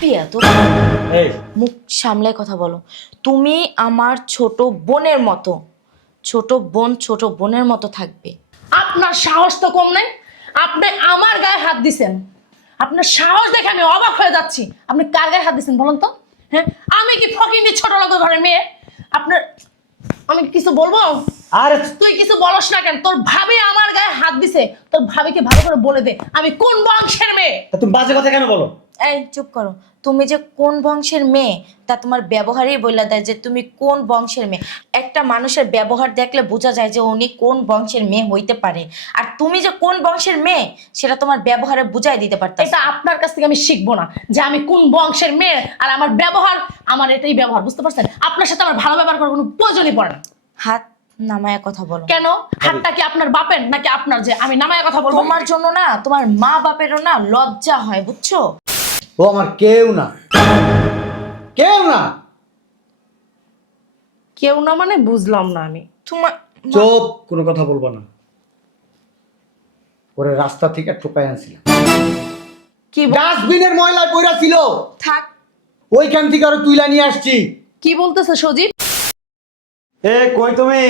পিয়া তো এই মুখ সামলায় কথা বলো। তুমি আমার ছোট বোনের মতো, ছোট বোন ছোট বোনের মতো থাকবে। আপনার সাহস তো কম নাই। আপনি আমার গায়ে হাত দিছেন। আপনার সাহস দেখে আমি অবাক হয়ে যাচ্ছি। আপনি কার গায়ে হাত দিছেন বলুন তো? হ্যাঁ, আমি কি ফকিন্দি ছোট লোকের ঘরের মেয়ে? আপনার আমি কিছু বলবো? আরে তুই কিছু বলস না কেন? তোর ভাবি আমার গায়ে হাত দিছে। তোর ভাবিকে ভালো করে বলে দে আমি কোন বংশের মেয়ে। তুমি বাজে কথা কেন বলো? এই চুপ করো। তুমি যে কোন বংশের মেয়ে তা তোমার ব্যবহারেই বলে দেয় যে তুমি কোন বংশের মেয়ে। একটা মানুষের ব্যবহার দেখলে বোঝা যায় যে উনি কোন বংশের মেয়ে হইতে পারে। আর তুমি যে কোন বংশের মেয়ে সেটা তোমার ব্যবহারে বুঝাই দিতে পারতে। এটা আপনার কাছ থেকে আমি শিখবো না যে আমি কোন বংশের মেয়ে আর আমার ব্যবহার আমার এটাই ব্যবহার, বুঝতে পারছেন? আপনার সাথে আমার ভালো ব্যবহার করার কোনো প্রয়োজনই পড়ে না। হাত নামায়া কথা বলো। কেন? হাতটা কি আপনার বাপের নাকি আপনার যে আমি নামায় কথা বলবো? তোমার জন্য না তোমার মা বাপেরও না লজ্জা হয়, বুঝছো? ও আমার কেউ না, কেউ না। কেউ না মানে বুঝলাম না আমি। তোমার চুপ, কোনো কথা বলবো না। ওরে রাস্তা থেকে ঠোকাই আনছিলাম, কি ডাস্টবিনের ময়লায় পড়া ছিল, থাক। ওইখান থেকে আরো তুইলা নিয়ে আসছি। কি বলতেছে সজীব? এ কই তুমি?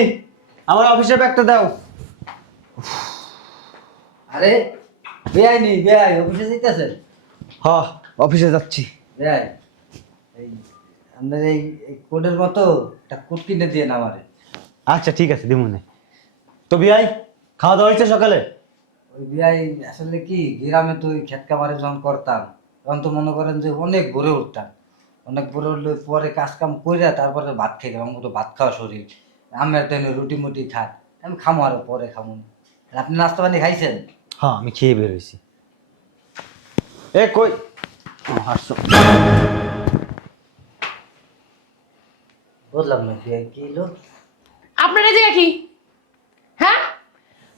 আমার অফিসে ব্যাগটা দাও। আরে বেআইনি বেআই অফিসে যাইতেছে? হ, অফিসে যাচ্ছি। বেআই এই আপনার এই কোডের মতো একটা কোড কিনে দিয়ে না আমারে। আচ্ছা ঠিক আছে দিমুনে। তো বিয়াই খাওয়া দাওয়া হয়েছে সকালে? ওই বেআই আসলে কি গ্রামে তো ওই খেত কামারে যখন করতাম তখন তো মনে করেন যে অনেক ভোরে উঠতাম, অনেক ভোরে উঠলে পরে কাজ কাম করে তারপরে ভাত খাইতাম। আমার তো ভাত খাওয়া শরীর, আমের তেন রুটি মুটি খায়, আমি খামো আরো পরে খামো। আর আপনি নাস্তা পানি খাইছেন? হ্যাঁ আমি খেয়ে বের হয়েছি। এ কই হাসছো? বুঝলাম না বেআই কি হলো? আপনার এই জায়গা কি? হ্যাঁ,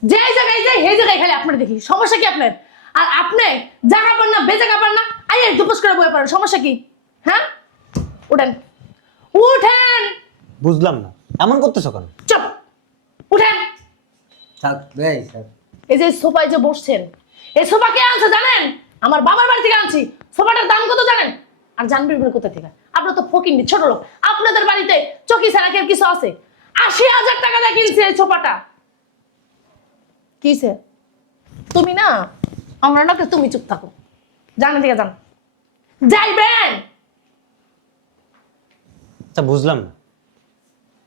যে জায়গায় যাই সেই জায়গায় খালি আপনার দেখি। সমস্যা কি আপনার? আর আপনি জায়গা পান না বেজায়গা পান না, আই দুপুস করে বয়ে পারেন। সমস্যা কি? হ্যাঁ, উঠেন উঠেন। বুঝলাম না এমন করতেছো কেন? চুপ, উঠেন। থাক বেআই থাক। এই যে সোফায় যে বসছেন, এই সোফা কে আনছে জানেন? আমার বাবার বাড়ি থেকে আনছি। সোফাটার দাম কত জানেন? আর জানবেন বলে কোথা থেকে? আপনার তো ফকিন্নি ছোট লোক। আপনাদের বাড়িতে চকি ছাড়া কি আর কিছু আছে? ৮০,০০০ টাকা দিয়ে কিনছে এই সোফাটা। কিসে? তুমি না আমরা না তুমি চুপ থাকো। জানেন থেকে যান, যাইবেন। আচ্ছা বুঝলাম না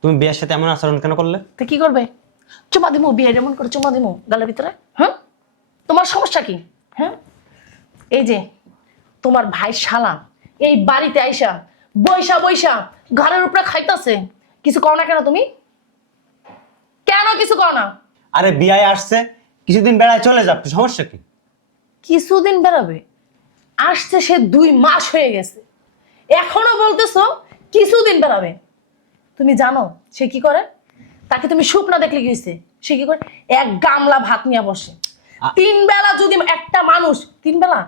তুমি বিয়ের সাথে এমন আচরণ কেন করলে? তো কি করবে? চুমা দিমু, বিয়ে এমন করে চুমা দিমু গালের ভিতরে? হ্যাঁ, তোমার সমস্যা কি? হ্যাঁ, এই যে তোমার ভাই শালা এই বাড়িতে আইসা বৈশা বৈশা ঘরের উপরে খাইতাছে, কিছু কও না কেন তুমি? কেন কিছু কও না? আরে বিয়ায় আসছে, কিছুদিন বেড়ায় চলে যাবে, সমস্যা কি? কিছুদিন বেড়াবে? আসছে সে 2 মাস হয়ে গেছে, এখনো বলতেছো কিছুদিন বেড়াবে? তুমি জানো সে কি করে? তাকে তুমি সুপ না দেখলে কি হইছে? সে কি করে? এক গামলা ভাত নিয়ে বসে। 3 বেলা যদি একটা মানুষ 3 বেলা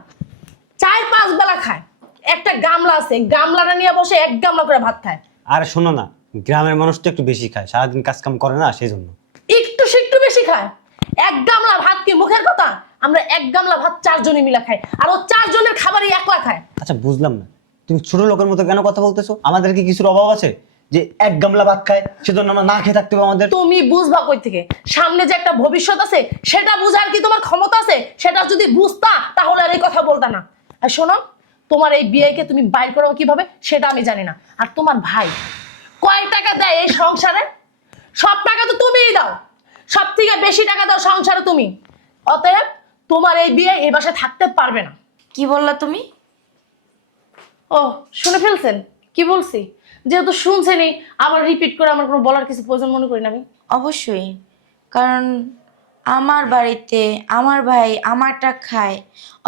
4-5 বেলা খায়, একটা গামলা আছে, গামলাটা নিয়ে বসে এক গামলা করে ভাত খায়। আরে শোনো না, গ্রামের মানুষ তো একটু বেশি খায়, সারাদিন কাজ কাম করে না সেই জন্য। একটু বেশি খায়? এক গামলা ভাত কি মুখের কথা? আমরা এক গামলা ভাত 4 জনে মিলে খাই, আর ও 4 জনের খাবারই একলা খায়। আচ্ছা বুঝলাম না তুমি ছোট লোকের মতো কেন কথা বলতেছো? আমাদের কি কিছুর অভাব আছে যে এক গামলা ভাত খায় সেজন্য আমরা না খেয়ে থাকতে হবে? আমাদের তুমি বুঝবা কই থেকে? সামনে যে একটা ভবিষ্যৎ আছে সেটা বুঝার কি তোমার ক্ষমতা আছে? সেটা যদি বুঝতা তাহলে আর এই কথা বলতা না। আর শোনো, তোমার এই বিয়েকে তুমি বাইর করো কিভাবে সেটা আমি জানি না। আর তোমার ভাই কয় টাকা দেয় এই সংসারে? সব টাকা তো তুমিই দাও, সব থেকে বেশি টাকা দাও সংসারে তুমি। অতএব তোমার এই বিয়ে এই বাসায় থাকতে পারবে না। কি বললা তুমি? ও শুনে ফেলছেন কি বলছি? যেহেতু শুনছেনই আবার রিপিট করে আমার কোনো বলার কিছু প্রয়োজন মনে করি না আমি। অবশ্যই, কারণ আমার বাড়িতে আমার ভাই আমারটা খায়,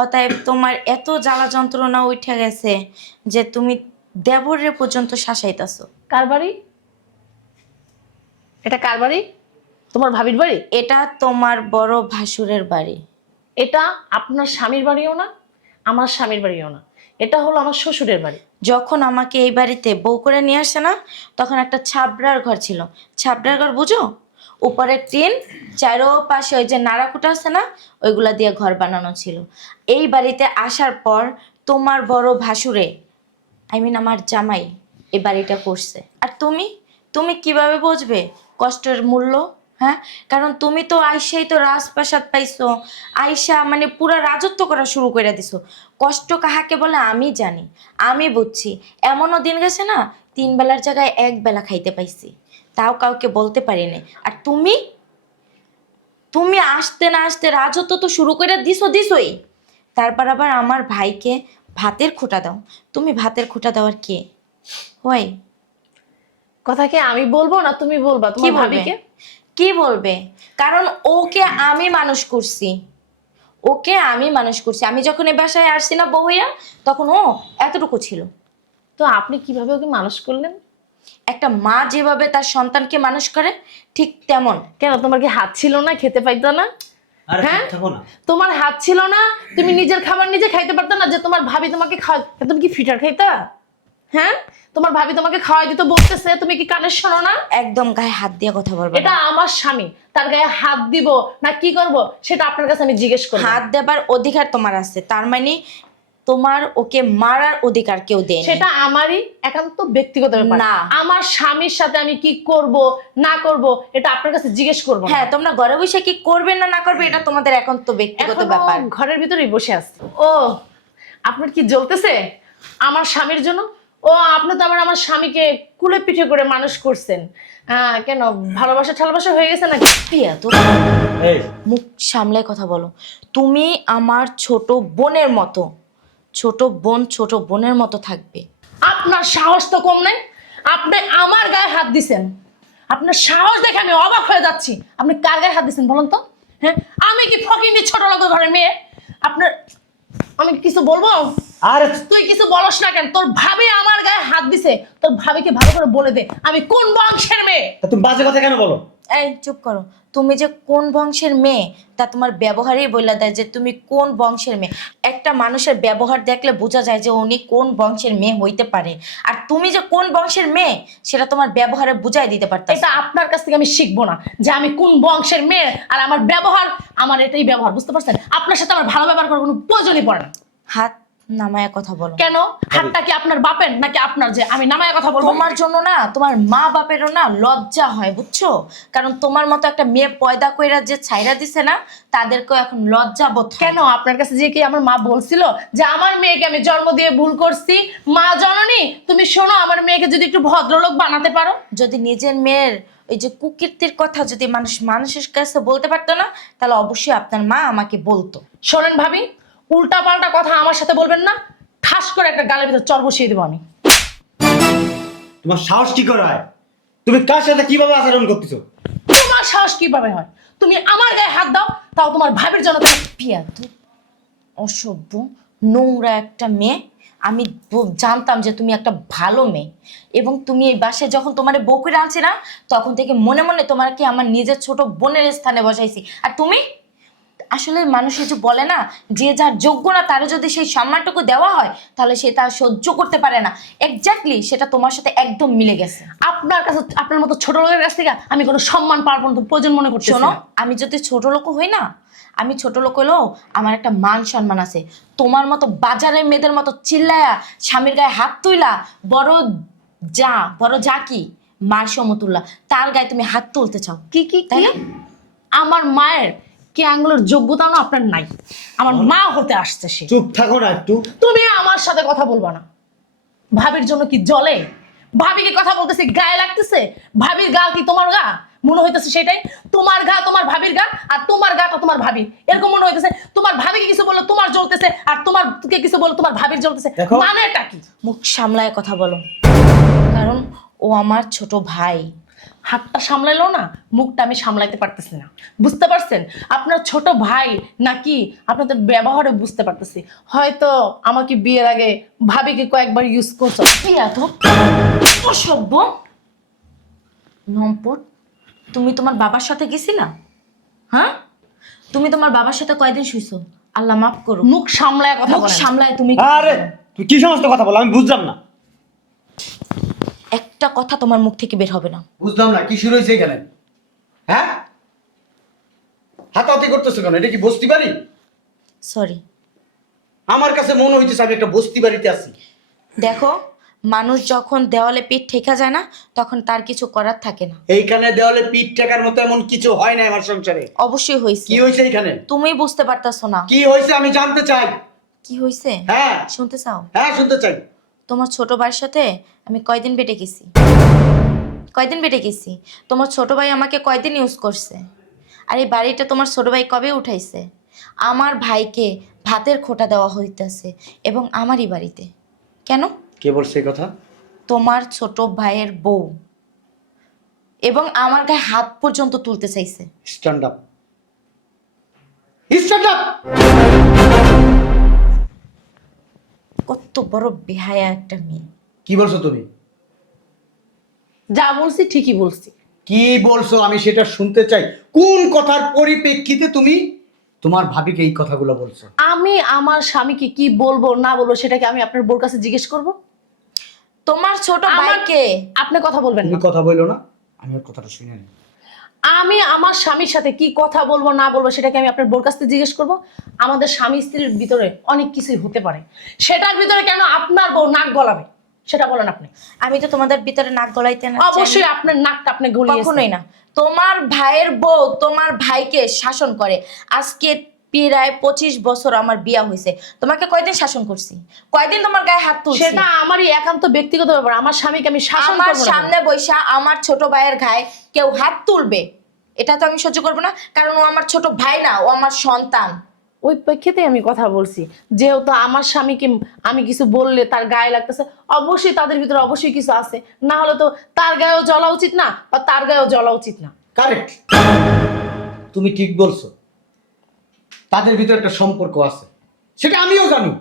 অতএব তোমার এত জ্বালা যন্ত্রণা উঠে গেছে যে তুমি দেবরের পর্যন্ত শাসাইতাছো। কার বাড়ি এটা? কার বাড়ি? তোমার ভাবির বাড়ি? এটা তোমার বড় ভাসুরের বাড়ি। এটা আপনার স্বামীর বাড়িও না, আমার স্বামীর বাড়িও না, এটা হলো আমার শ্বশুরের বাড়ি। যখন আমাকে এই বাড়িতে বউ করে নিয়ে আসছে না, তখন একটা ছাবড়ার ঘর ছিল। ছাবড়ার ঘর বুঝো? উপরে টিন, চারোপাশে ওই যে নাড়াকুটা আছে না, ওইগুলা দিয়ে ঘর বানানো ছিল। এই বাড়িতে আসার পর তোমার বড় ভাসুরে আমার জামাই এই বাড়িটা করছে। আর তুমি তুমি কিভাবে বুঝবে কষ্টের মূল্য? হ্যাঁ, কারণ তুমি তো আইসাই তো রাজপ্রাসাদ পাইছো, আইসা মানে পুরা রাজত্ব করা শুরু করে দিছো। কষ্ট কাহাকে বলে আমি জানি, আমি বুঝছি। এমনও দিন গেছে না 3 বেলার জায়গায় 1 বেলা খাইতে পাইছি, তাও কাউকে বলতে পারি না। আর তুমি তুমি আসতে না আসতে রাজত্ব তো শুরু করে দিছোই। তারপর আবার আমার ভাইকে ভাতের খোঁটা দাও। তুমি ভাতের খোঁটা দেওয়ার কে হয়? কথা কি আমি বলবো না তুমি বলবা কি তোমার বলবে? ভাবিকে? কি বলবে? কারণ ওকে আমি মানুষ করছি, ওকে আমি মানুষ করছি। আমি যখন এই বাসায় আসছি না বউ হইয়া, তখন ও এতটুকু ছিল। তো আপনি কিভাবে ওকে মানুষ করলেন? একটা মা যেভাবে তার সন্তানকে মানুষ করে ঠিক তেমন। কেন তোমার কি হাত ছিল না, খেতে পাইতো না? আরে হ্যাঁ? চুপ থাকো না। তোমার হাত ছিল না, তুমি নিজের খাবার নিজে খাইতে পারতো না? যে তোমার ভাবি তোমাকে খাওয়া, তুমি কি ফিটার খাইতা? হ্যাঁ, তোমার ভাবি তোমাকে খাওয়াই দিতে বলতেছে, তুমি কি কানে শোনো না? একদম গায়ে হাত দিয়ে কথা বলবে এটা না। আমার স্বামী, তার গায়ে হাত দিব না কি করব সেটা আপনার কাছে আমি জিজ্ঞেস করব। হাত দেবার অধিকার তোমার আছে, তার মানে তোমার ওকে মারার অধিকার কেউ দেয় না। সেটা আমারই একান্ত ব্যক্তিগত ব্যাপার। না। আমার স্বামীর সাথে আমি কি করব না করব এটা আপনার কাছে জিজ্ঞেস করব না। হ্যাঁ, তোমরা ঘরে বসে কি করবে না না করবে এটা তোমাদের একান্ত ব্যক্তিগত এখনো ব্যাপার। ঘরের ভিতরেই বসে আছে। ও, আপনার কি জ্বলতেছে আমার স্বামীর জন্য? ও, আপনি তো আমার স্বামীকে কুলে পিঠে করে মানুষ করছেন। কেন ভালোবাসা ঠালোবাসা হয়ে গেছে নাকি? প্রিয়া, তো এই মুখ সামলায় কথা বলো। তুমি আমার ছোট বোনের মতো, ছোট বোন ছোট বোনের মতো থাকবে। আপনার সাহস তো কম নাই, আপনি আমার গায়ে হাত দিছেন। আপনার সাহস দেখে আমি অবাক হয়ে যাচ্ছি। আপনি কার গায়ে হাত দিছেন বলুন তো? হ্যাঁ, আমি কি ফকিন্দি ছোট লোকের ঘরের মেয়ে? আপনার আমি কিছু বলবো? আরে তুই কিছু বলস না কেন? তোর ভাবি আমার গায়ে হাত দিছে, তোর ভাবিকে ভালো করে বলে দে আমি কোন বংশের মেয়ে। তা তুমি বাজে কথা কেন বলো? এই চুপ করো। তুমি যে কোন বংশের মেয়ে তা তোমার ব্যবহারেই বলে দেয় যে তুমি কোন বংশের মেয়ে। একটা মানুষের ব্যবহার দেখলে বোঝা যায় যে উনি কোন বংশের মেয়ে হইতে পারে। আর তুমি যে কোন বংশের মেয়ে সেটা তোমার ব্যবহারে বুঝাই দিতে পারতে। এটা আপনার কাছ থেকে আমি শিখবো না যে আমি কোন বংশের মেয়ে। আর আমার ব্যবহার, আমার এটাই ব্যবহার, বুঝতে পারছেন? আপনার সাথে আমার ভালো ব্যবহার করার কোনো প্রয়োজনই পড়ে না। হাত নামায়া কথা বলো। কেন? হাতটা কি আপনার বাপের নাকি আপনার যে আমি নামায় কথা বলবো? তোমার জন্য না তোমার মা বাপেরও না লজ্জা হয়, বুঝছো? কারণ তোমার মতো একটা মেয়ে পয়দা কইরা যে ছাইরা দিছে না, তাদেরকেও এখন লজ্জা বোধ হয়। কেন আপনার কাছে যে কি আমার মা বলছিল যে আমার মেয়েকে আমি জন্ম দিয়ে ভুল করছি? মা জননী তুমি শোনো, আমার মেয়েকে যদি একটু ভদ্রলোক বানাতে পারো। যদি নিজের মেয়ের ওই যে কুকীর্তির কথা যদি মানুষের কাছে বলতে পারতো না, তাহলে অবশ্যই আপনার মা আমাকে বলতো। শোনেন ভাবি, উল্টা পাল্টা কথা আমার সাথে বলবেন না, ঠাস করে একটা গালের ভিতর চর বসিয়ে দেবো আমি। তোমার সাহস কি করে হয়? তুমি কার সাথে কিভাবে আচরণ করতেছো? তোমার সাহস কিভাবে হয়? তুমি আমার গায়ে হাত দাও, তাও তোমার ভাবির জন্য। পিয়া, তুই অসভ্য নোংরা একটা মেয়ে। আমি জানতাম যে তুমি একটা ভালো মেয়ে, এবং তুমি এই বাসায় যখন তোমার বউ করে আনছি না, তখন থেকে মনে মনে তোমাকে আমার নিজের ছোট বোনের স্থানে বসাইছি। আর তুমি আসলে মানুষের যে বলে না, যে যার যোগ্য না তারও যদি সেই সম্মানটুকু দেওয়া হয় তাহলে সে তা সহ্য করতে পারে না। এক্স্যাক্টলি সেটা তোমার সাথে একদম মিলে গেছে। আপনার কাছে, আপনার মতো ছোট লোকের কাছ থেকে আমি কোনো সম্মান পাওয়ার কোনো প্রয়োজন মনে করছি শোনো, না। আমি যদি ছোট লোক হই না, আমি ছোট লোক হলেও আমার একটা মান সম্মান আছে। তোমার মতো বাজারের মেয়েদের মতো চিল্লায়া স্বামীর গায়ে হাত তুইলা বড় যা কি মার সমতুল্লা, তার গায়ে তুমি হাত তুলতে চাও। কি কি তাই কি? না? আমার মায়ের কে আঙ্গুলের যোগ্যতা না আপনার নাই। আমার মা হতে আসছে সে। চুপ থাকো না একটু। তুমি আমার সাথে কথা বলবা না। ভাবির জন্য কি জ্বলে? ভাবিকে কথা বলতেছি গায়ে লাগতেছে? ভাবির গা কি তোমার গা মনে হইতেছে? সেটাই তোমার গা তোমার ভাবির গা, আর তোমার গাটা তোমার ভাবির এরকম মনে হইতেছে। তোমার ভাবিকে কিছু বললো তোমার জ্বলতেছে, আর তোমার কে কিছু বললো তোমার ভাবির জ্বলতেছে। দেখো। মানে এটা কি? মুখ সামলায় কথা বলো, কারণ ও আমার ছোট ভাই। হাতটা সামলাইলো না, মুখটা আমি সামলাইতে পারতেছি না। বুঝতে পারছেন? আপনার ছোট ভাই নাকি আপনাদের ব্যবহারে বুঝতে পারতেছি। হয়তো আমাকে বিয়ের আগে ভাবিকে কয়েকবার ইউজ করছো। প্রিয়া, তো অসভ্য নম্পট। তুমি তোমার বাবার সাথে গেছিলা? হ্যাঁ, তুমি তোমার বাবার সাথে কয়দিন শুইছো? আল্লাহ মাফ করো। মুখ সামলায় কথা মুখ বলেন। সামলায় তুমি আরে তুই কি সমস্ত কথা বলো আমি বুঝলাম না। একটা কথা তোমার মুখ থেকে বের হবে না। বুঝলাম না কি শুরু হয়েছে এখানে? হ্যাঁ, হাতাহাতি করতেছো কেন? এটা কি বসতি বাড়ি? সরি। আমার কাছে মনে হইতেছে আমি একটা বস্তি বাড়িতে আছি। দেখো, মানুষ যখন দেওয়ালে পিঠ ঠেকা যায় না, তখন তার কিছু করার থাকে না। এইখানে দেওয়ালে পিঠ টেকার মতো এমন কিছু হয় না আমার সংসারে। অবশ্যই হয়েছে। কি হয়েছে এইখানে? তুমি বুঝতে পারতাছো না। কি হয়েছে আমি জানতে চাই। কি হয়েছে? হ্যাঁ শুনতে চাও? হ্যাঁ শুনতে চাই। তোমার ছোট ভাইয়ের সাথে আমি কয়দিন বেটে গেছি। তোমার ছোট ভাই আমাকে কয়দিন ইউজ করছে। আর এই বাড়িটা তোমার ছোট ভাই কবে উঠাইছে? আমার ভাইকে ভাতের খোঁটা দেওয়া হইতেছে, এবং আমারই বাড়িতে। কেন? কে বলছে এই কথা? তোমার ছোট ভাইয়ের বউ, এবং আমার গায়ে হাত পর্যন্ত তুলতে চাইছে। Stand up, stand up. কত বড় বেহায়া একটা মেয়ে। কি বলছো তুমি? যা বলছি ঠিকই বলছি। কি বলছো আমি সেটা শুনতে চাই। কোন কথার পরিপ্রেক্ষিতে তুমি তোমার ভাবিকে এই কথাগুলো বলছো? আমি আমার স্বামীকে কি বলবো না বলবো সেটাকে আমি আপনার বোর কাছে জিজ্ঞেস করব? তোমার ছোট আমার- ভাইকে। আপনি কথা বলবেন তুমি না। কথা বললো না, আমি ওর কথাটা শুনে নিই। আমি আমার স্বামীর সাথে কি কথা বলবো না বলবো সেটাকে আমি আপনার বোর কাছ থেকে জিজ্ঞেস করব? আমাদের স্বামী স্ত্রীর ভিতরে অনেক কিছুই হতে পারে, সেটার ভিতরে কেন আপনার বউ নাক গলাবে সেটা বলেন আপনি। আমি তো তোমাদের ভিতরে নাক গলাইতে না চাই না। অবশ্যই আপনার নাকটা আপনি গলিয়েছেন। কখনোই না। তোমার ভাইয়ের বউ তোমার ভাইকে শাসন করে। আজকে প্রায় 25 বছর আমার বিয়া হয়েছে, তোমাকে কয়দিন শাসন করছি? কয়দিন তোমার গায়ে হাত তুলছি? সেটা আমারই একান্ত ব্যক্তিগত ব্যাপার। আমার স্বামীকে আমি শাসন আমার করব না। সামনে বৈশা আমার ছোট ভাইয়ের গায়ে কেউ হাত তুলবে, এটা তো আমি সহ্য করবো না। কারণ ও আমার ছোট ভাই না, ও আমার সন্তান। ওই প্রেক্ষিতে আমি কথা বলছি, যেহেতু আমার স্বামীকে আমি কিছু বললে তার গায়ে লাগতেছে, অবশ্যই তাদের ভিতরে অবশ্যই কিছু আছে, না হলে তো তার গায়েও জ্বলা উচিত না বা তার গায়েও জ্বলা উচিত না। কারেক্ট, তুমি ঠিক বলছো। তাদের ভিতরে একটা সম্পর্ক আছে, সেটা আমিও জানি।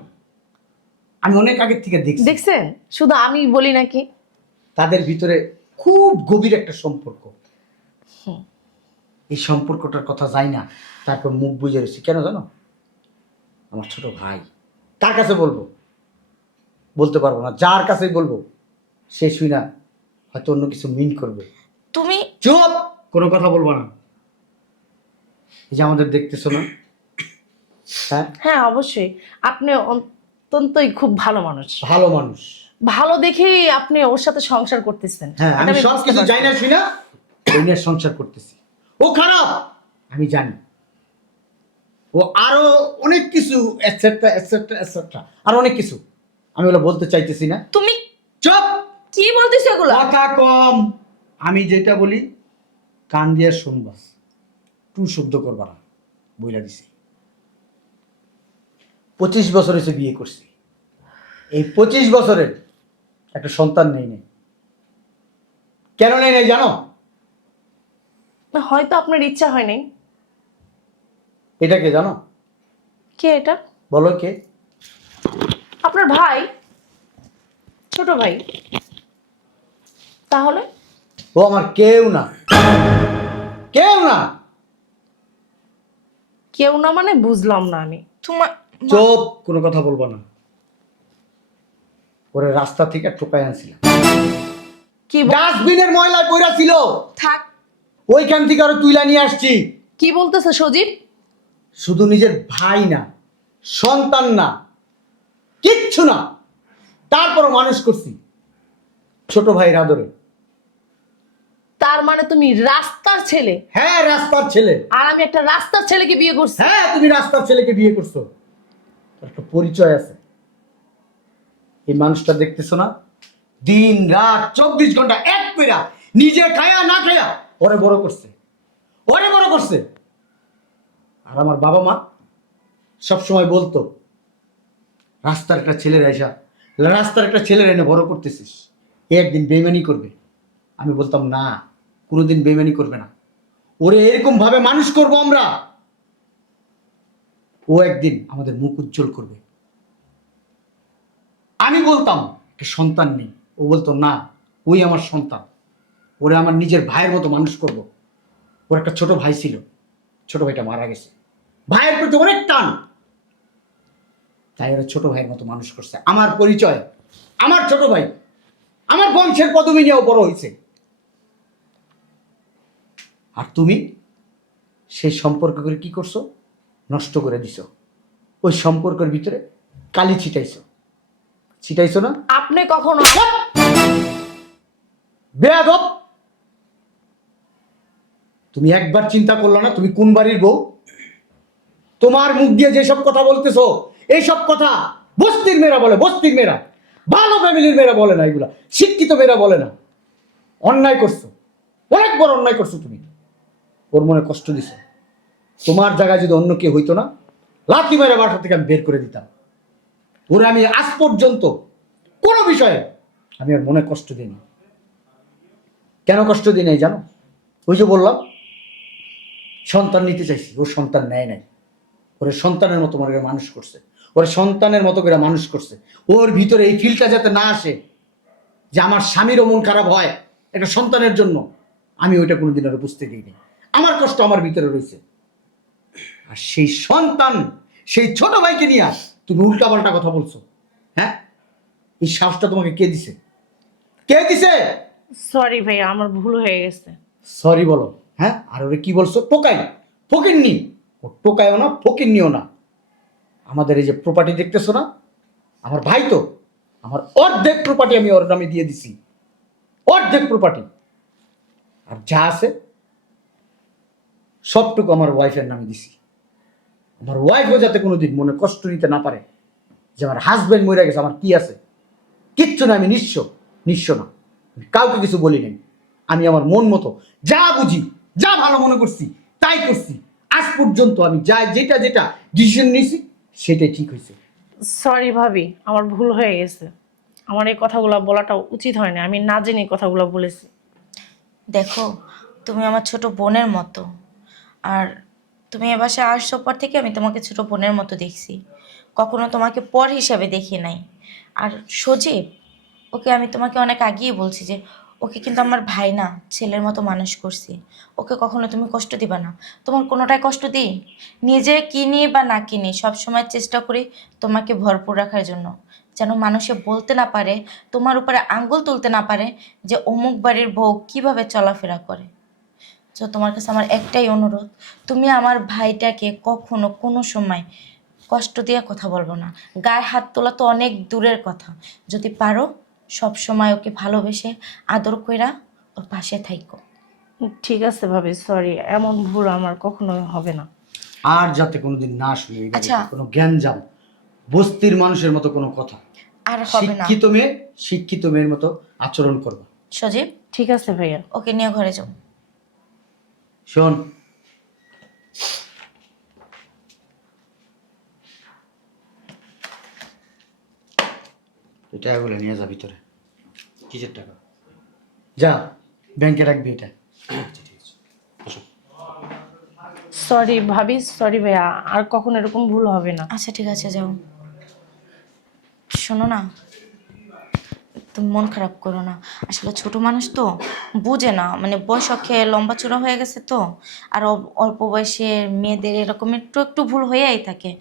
আমি অনেক আগের থেকে দেখছি দেখছেন? শুধু আমি বলি নাকি? তাদের ভিতরে খুব গভীর একটা সম্পর্ক। এই সম্পর্কটার কথা যাই না, তারপর মুখ বুঝে রয়েছি। কেন জানো? আমার ছোট ভাই। কার কাছে বলবো? বলতে পারবো না। যার কাছেই বলবো সে শুই না হয়তো অন্য কিছু মিন করবে। তুমি চুপ, কোনো কথা বলবো না। এই যে আমাদের দেখতেছো না, হ্যাঁ হ্যাঁ অবশ্যই, আপনি অত্যন্তই খুব ভালো মানুষ। ভালো মানুষ। ভালো দেখেই আপনি ওর সাথে সংসার করতেছেন। হ্যাঁ এটা আমি সব বুঝতে কিছু পারছি। জানি না শুই না, ওই নিয়ে সংসার করতেছি। ও খারাপ আমি জানি, ও আরো অনেক কিছু এটসেট্রা এটসেট্রা এটসেট্রা, আর অনেক কিছু আমি ওগুলো বলতে চাইতেছি না। তুমি চুপ, কি বলতেছো এগুলো? কথা কম। আমি যেটা বলি কান দিয়ে শুনবা, টু শব্দ করবা না, বইলা দিছি। 25 বছর হয়েছে বিয়ে করছি, এই 25 বছরের একটা সন্তান নেই নেই। কেন নেই নেই জানো? হয়তো আপনার ইচ্ছা হয় নাই। এটা কে জানো? কে এটা? বলো কে? আপনার ভাই, ছোট ভাই। তাহলে ও আমার কেউ না, কেউ না। কেউ না মানে বুঝলাম না আমি। তোমার চুপ, কোনো কথা বলবো না। ওরে রাস্তা থেকে ঠোকাই আনছিলাম, কি ডাস্টবিনের ময়লায় পড়া ছিল, থাক। ওইখান থেকে আরো তুইলা নিয়ে আসছি। কি বলতেছে সজীব? শুধু নিজের ভাই না, সন্তান না, কিচ্ছু না, তারপরও মানুষ করছি ছোট ভাইয়ের আদরে। তার মানে তুমি রাস্তার ছেলে, হ্যাঁ রাস্তার ছেলে। আর আমি একটা রাস্তার ছেলেকে বিয়ে করছি। হ্যাঁ তুমি রাস্তার ছেলেকে বিয়ে করছো, তার একটা পরিচয় আছে। এই মানুষটা দেখতেছো না, দিন রাত 24 ঘন্টা এক পেরা নিজে খায়া না খায়া ওরে বড় করছে, ওরে বড় করছে। আর আমার বাবা মা সবসময় বলতো রাস্তার একটা ছেলের এসা, রাস্তার একটা ছেলের এনে বড় করতেছিস, এ একদিন বেইমানি করবে। আমি বলতাম না, কোনোদিন বেইমানি করবে না, ওরে এরকম ভাবে মানুষ করব আমরা, ও একদিন আমাদের মুখ উজ্জ্বল করবে। আমি বলতাম একটা সন্তান নেই, ও বলতো না ওই আমার সন্তান, ওরে আমার নিজের ভাইয়ের মতো মানুষ করব। ওর একটা ছোট ভাই ছিল, ছোট ভাইটা মারা গেছে, ভাইয়ের প্রতি অনেক টান, তাই ওরা ছোট ভাইয়ের মতো মানুষ করছে। আমার পরিচয়, আমার ছোট ভাই, আমার বংশের পদবি নিয়েও বড় হয়েছে। আর তুমি সেই সম্পর্ক করে কি করছো? নষ্ট করে দিছো। ওই সম্পর্কের ভিতরে কালি ছিটাইছো না? আপনি কখনো বেয়াদব! তুমি একবার চিন্তা করলো না তুমি কোন বাড়ির বউ? তোমার মুখ দিয়ে যেসব কথা বলতেছো এইসব কথা বস্তির মেয়েরা বলে, বস্তির মেয়েরা, ভালো ফ্যামিলির মেয়েরা বলে না, এগুলা শিক্ষিত মেয়েরা বলে না। অন্যায় করছো, অনেক বড় অন্যায় করছো তুমি। ওর মনে কষ্ট দিছো। তোমার জায়গায় যদি অন্য কেউ হইতো না, লাথি মেরে বাসা থেকে আমি বের করে দিতাম। ওরে আমি আজ পর্যন্ত কোনো বিষয়ে আমি আর মনে কষ্ট দিইনি। কেন কষ্ট দিই নাই জানো? ওই যে বললাম সন্তান নিতে চাইছি, ওর সন্তান নেয় নাই। ওরে সন্তানের মতো করে মানুষ করছে, ওরে সন্তানের মতো করে মানুষ করছে। ওর ভিতরে এই ফিলটা যাতে না আসে যে আমার স্বামীরও মন খারাপ হয় একটা সন্তানের জন্য, আমি ওইটা কোনোদিন আর বুঝতে দিইনি। আমার কষ্ট আমার ভিতরে রয়েছে। আর সেই সন্তান, সেই ছোট ভাইকে নিয়ে তুমি উল্টাপাল্টা কথা বলছো। হ্যাঁ, এই সাহসটা তোমাকে কে দিছে? কে দিছে? সরি ভাইয়া, আমার ভুল হয়ে গেছে। সরি বলো। হ্যাঁ, আর ওরে কি বলছো? টোকাই, ফকিন্নি। ও টোকায়ও না, ফকিন্নিও না। আমাদের এই যে প্রপার্টি দেখতেছো না, আমার ভাই তো, আমার অর্ধেক প্রপার্টি আমি ওর নামে দিয়ে দিছি, অর্ধেক প্রপার্টি। আর যা আছে সবটুকু আমার ওয়াইফের নামে দিছি। আমার ওয়াইফও যাতে কোনোদিন মনে কষ্ট নিতে না পারে যে আমার হাজবেন্ড মরে গেছে, আমার কি আছে, কিচ্ছু না। আমি নিঃস্ব না, আমি কাউকে কিছু বলি নাই। আমি আমার মন মতো যা বুঝি, যা ভালো মনে করছি তাই করছি। আজ পর্যন্ত আমি যা যেটা যেটা ডিসিশন নিয়েছি সেটাই ঠিক হয়েছে। সরি ভাবি, আমার ভুল হয়ে গেছে। আমার এই কথাগুলো বলাটা উচিত হয়নি, আমি না জেনে এই কথাগুলো বলেছি। দেখো, তুমি আমার ছোট বোনের মতো। আর তুমি এ বাসায় আসছো পর থেকে আমি তোমাকে ছোট বোনের মতো দেখছি, কখনো তোমাকে পর হিসাবে দেখি নাই। আর সজীব, ওকে আমি তোমাকে অনেক আগেই বলছি যে ওকে কিন্তু আমার ভাই না, ছেলের মতো মানুষ করছি। ওকে কখনো তুমি কষ্ট দিবা না। তোমার কোনোটাই কষ্ট দিই? নিজে কিনি বা না কিনি সবসময় চেষ্টা করি তোমাকে ভরপুর রাখার জন্য, যেন মানুষে বলতে না পারে, তোমার উপরে আঙ্গুল তুলতে না পারে যে অমুক বাড়ির বউ কীভাবে চলাফেরা করে। তো তোমার কাছে আমার একটাই অনুরোধ, তুমি আমার ভাইটাকে কখনো কোনো সময় কষ্ট দিয়ে কথা বলবো না। গায়ে হাত তোলা তো অনেক দূরের কথা, যদি পারো সব সময় ওকে ভালোবেসে আদর কইরা ওর পাশে থাইকো। ঠিক আছে ভাবি, সরি, এমন ভুল আমার কখনো হবে না। আর যাতে কোনোদিন না শুনি এই বাড়িতে আচ্ছা। কোনো জ্ঞানজাম, বস্তির মানুষের মতো কোনো কথা। আর হবে না। শিক্ষিত মেয়ের মতো আচরণ করবা। সজীব, ঠিক আছে ভাইয়া। ওকে নিয়ে ঘরে যাও। শোন, এই টাকাগুলো নিয়ে যা ভিতরে। কিসের টাকা? যা ব্যাংকে রাখবি এটা। সরি ভাবি, সরি ভাইয়া, আর কখনো এরকম ভুল হবে না। আচ্ছা ঠিক আছে, যাও। শোনো না, তুমি মন খারাপ করো না। আসলে ছোট মানুষ তো বুঝে না, মানে বয়স খেয়ে লম্বা চূড়া হয়ে গেছে তো। আর অল্প বয়সে মেয়েদের এরকম একটু একটু ভুল হয়েই থাকে।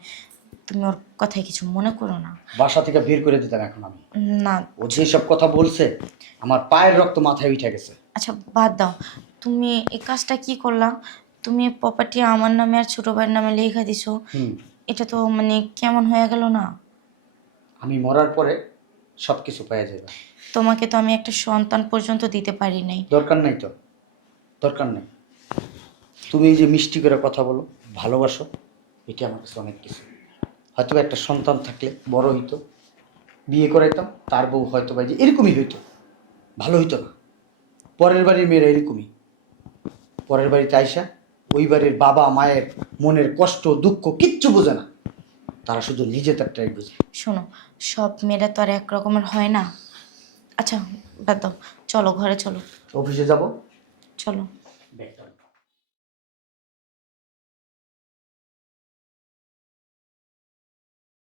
তুমি ওর কথায় কিছু মনে করো না। বাসা থেকে বের করে দিতাম এখন আমি। না, ও যেসব কথা বলছে আমার পায়ের রক্ত মাথায় উঠে গেছে। আচ্ছা বাদ দাও। তুমি এই কাজটা কি করলা? তুমি প্রপার্টি আমার নামে আর ছোট ভাইয়ের নামে লেখা দিছো। এটা তো মানে কেমন হয়ে গেল না? আমি মরার পরে সবকিছু পেয়ে যাবে। তোমাকে তো আমি একটা সন্তান পর্যন্ত দিতে পারি নাই। দরকার নাই তো, দরকার নেই। তুমি এই যে মিষ্টি করে কথা বলো, ভালোবাসো, এটা আমার কাছে অনেক কিছু। হয়তো একটা সন্তান থাকলে বড় হইতো, বিয়ে করাইতাম, তার বউ হয়তো বা যে এরকমই হইতো, ভালো হইতো না। পরের বাড়ির মেয়েরা এরকমই, পরের বাড়িতে আইসা ওই বাড়ির বাবা মায়ের মনের কষ্ট দুঃখ কিচ্ছু বোঝে না, তারা শুধু নিজেদেরটাই বোঝে। শোনো, সব মেয়েরা তো আর এক রকমের হয় না। আচ্ছা বাদ দাও, চলো ঘরে চলো। অফিসে যাব, চলো। ব্যাগটা